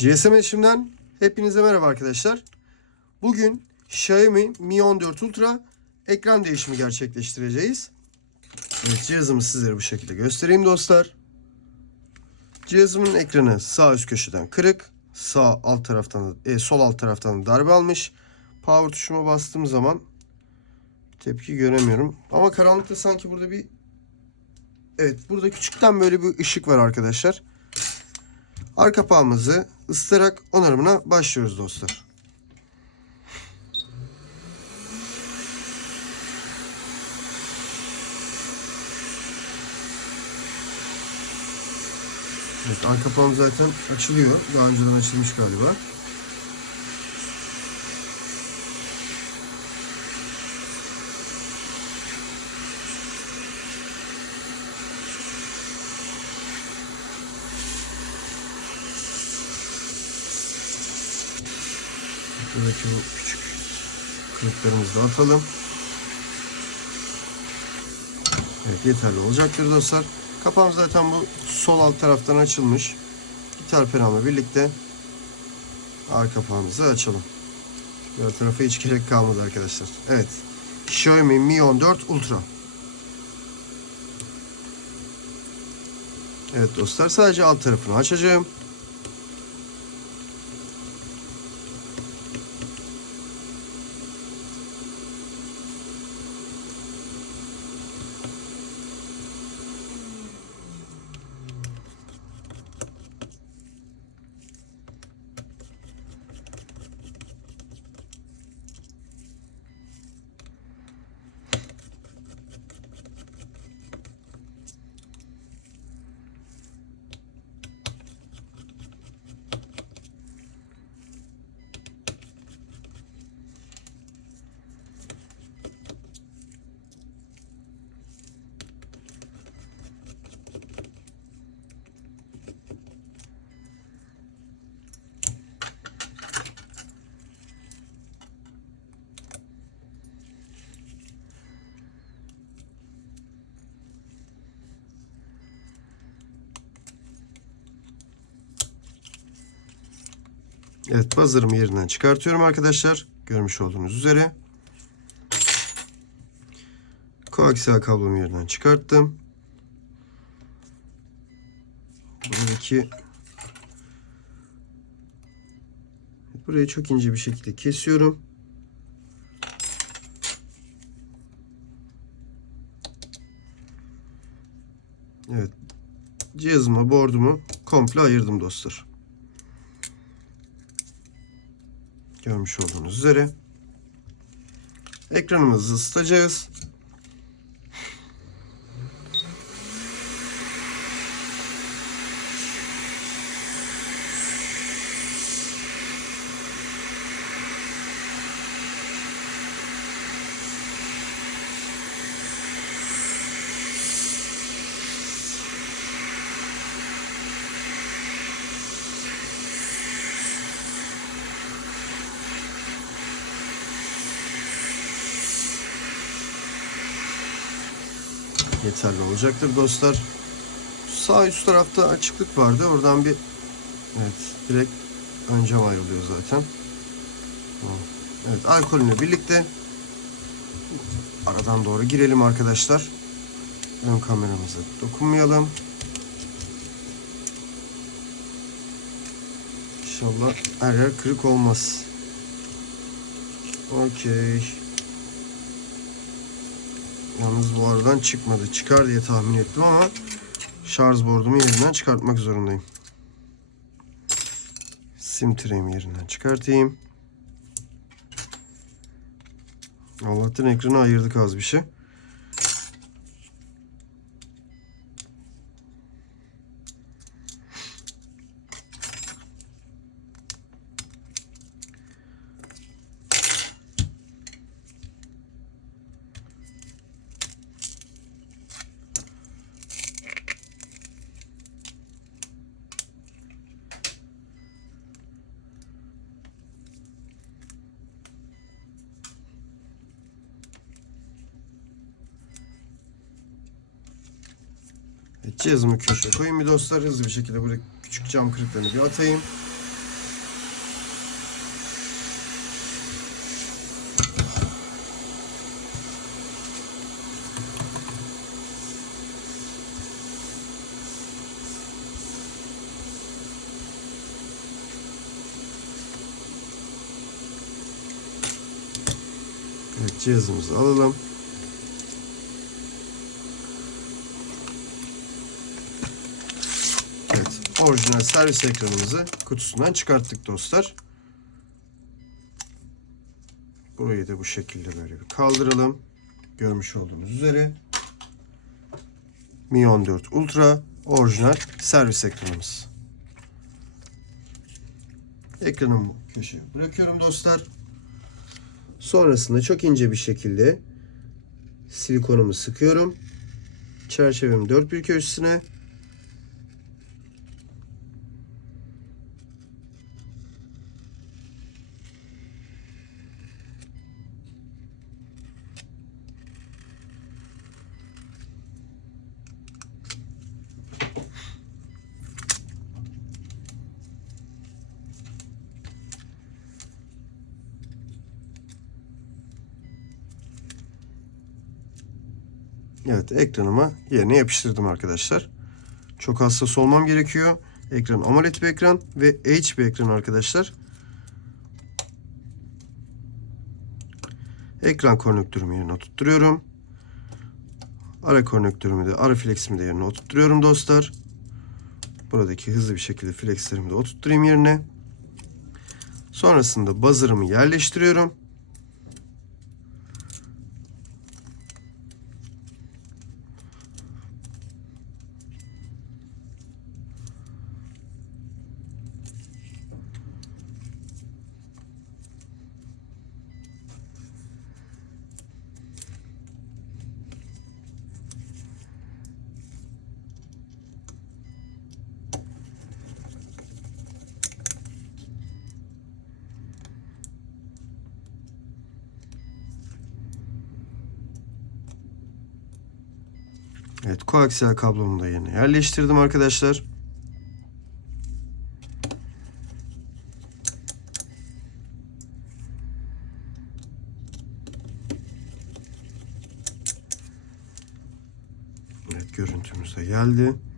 GSM Erişim'den hepinize merhaba arkadaşlar. Bugün Xiaomi Mi 14 Ultra ekran değişimi gerçekleştireceğiz. Evet cihazımı sizlere bu şekilde göstereyim dostlar. Cihazımın ekranı sağ üst köşeden kırık. Sağ alt taraftan da- e, sol alt taraftan da darbe almış. Power tuşuma bastığım zaman tepki göremiyorum. Ama karanlıkta sanki burada bir Evet burada küçükten böyle bir ışık var arkadaşlar. Arka kapağımızı ısıtarak onarımına başlıyoruz dostlar. Evet arka kapağım zaten açılıyor. Daha önceden açılmış galiba. Buradaki o küçük kırıklarımızı da atalım. Evet yeterli olacaktır dostlar. Kapağım zaten bu sol alt taraftan açılmış. Gitar pedalımla birlikte arka kapağımızı açalım. Diğer tarafa hiç gerek kalmadı arkadaşlar. Evet. Xiaomi Mi 14 Ultra. Evet dostlar sadece alt tarafını açacağım. Evet buzzer'ımı yerinden çıkartıyorum arkadaşlar. Görmüş olduğunuz üzere. Koaksiyel kablomu yerinden çıkarttım. Buradaki burayı çok ince bir şekilde kesiyorum. Evet. Cihazıma board'umu komple ayırdım dostlar. Görmüş olduğunuz üzere. Ekranımızı ısıtacağız. Yeterli olacaktır dostlar. Sağ üst tarafta açıklık vardı. Oradan bir evet direkt ön cam ayrılıyor zaten. Evet alkolünle birlikte aradan doğru girelim arkadaşlar. Ön kameramıza dokunmayalım. İnşallah her yer kırık olmaz. Okey. Yalnız bu aradan çıkmadı. Çıkar diye tahmin ettim ama şarj bordumu yerinden çıkartmak zorundayım. Sim tray yerinden çıkartayım. Allah'tan ekranı ayırdık az bir şey. Edeceğiz mi köşe? Koyun bir dostlar hızlı bir şekilde buraya küçük cam kırıklarını bir atayım. Evet cihazımızı alalım. Orijinal servis ekranımızı kutusundan çıkarttık dostlar. Burayı da bu şekilde böyle bir kaldıralım. Görmüş olduğunuz üzere. Mi 14 Ultra orijinal servis ekranımız. Ekranımı köşeye bırakıyorum dostlar. Sonrasında çok ince bir şekilde silikonumu sıkıyorum. Çerçevemin dört bir köşesine Evet ekranıma yerine yapıştırdım arkadaşlar. Çok hassas olmam gerekiyor. Ekran AMOLED bir ekran ve H bir ekran arkadaşlar. Ekran konnektörümü yerine oturtturuyorum. Ara konnektörümü de ara fleximi de yerine oturtturuyorum dostlar. Buradaki hızlı bir şekilde flexlerimi de oturtturayım yerine. Sonrasında buzzer'ımı yerleştiriyorum. Evet koaksiyel kablomu da yerine yerleştirdim arkadaşlar. Evet görüntümüz de geldi.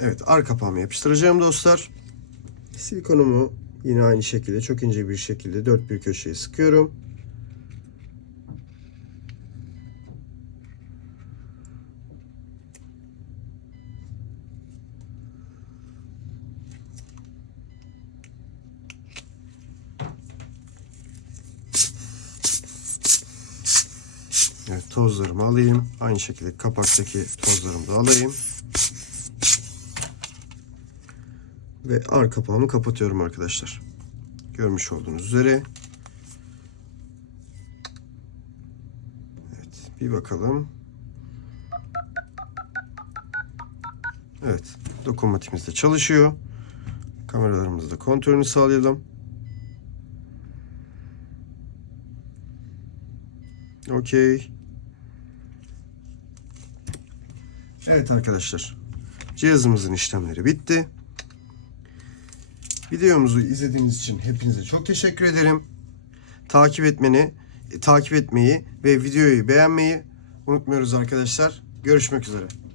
Evet arka kapağımı yapıştıracağım dostlar. Silikonumu yine aynı şekilde çok ince bir şekilde dört bir köşeye sıkıyorum. Evet tozlarımı alayım. Aynı şekilde kapaktaki tozlarımı da alayım. Ve arka kapağımı kapatıyorum arkadaşlar. Görmüş olduğunuz üzere. Evet bir bakalım. Evet dokunmatikimiz de çalışıyor. Kameralarımızda kontrolünü sağlayalım. Okey. Evet arkadaşlar. Cihazımızın işlemleri bitti. Videomuzu izlediğiniz için hepinize çok teşekkür ederim. Takip etmeni, takip etmeyi ve videoyu beğenmeyi unutmuyoruz arkadaşlar. Görüşmek üzere.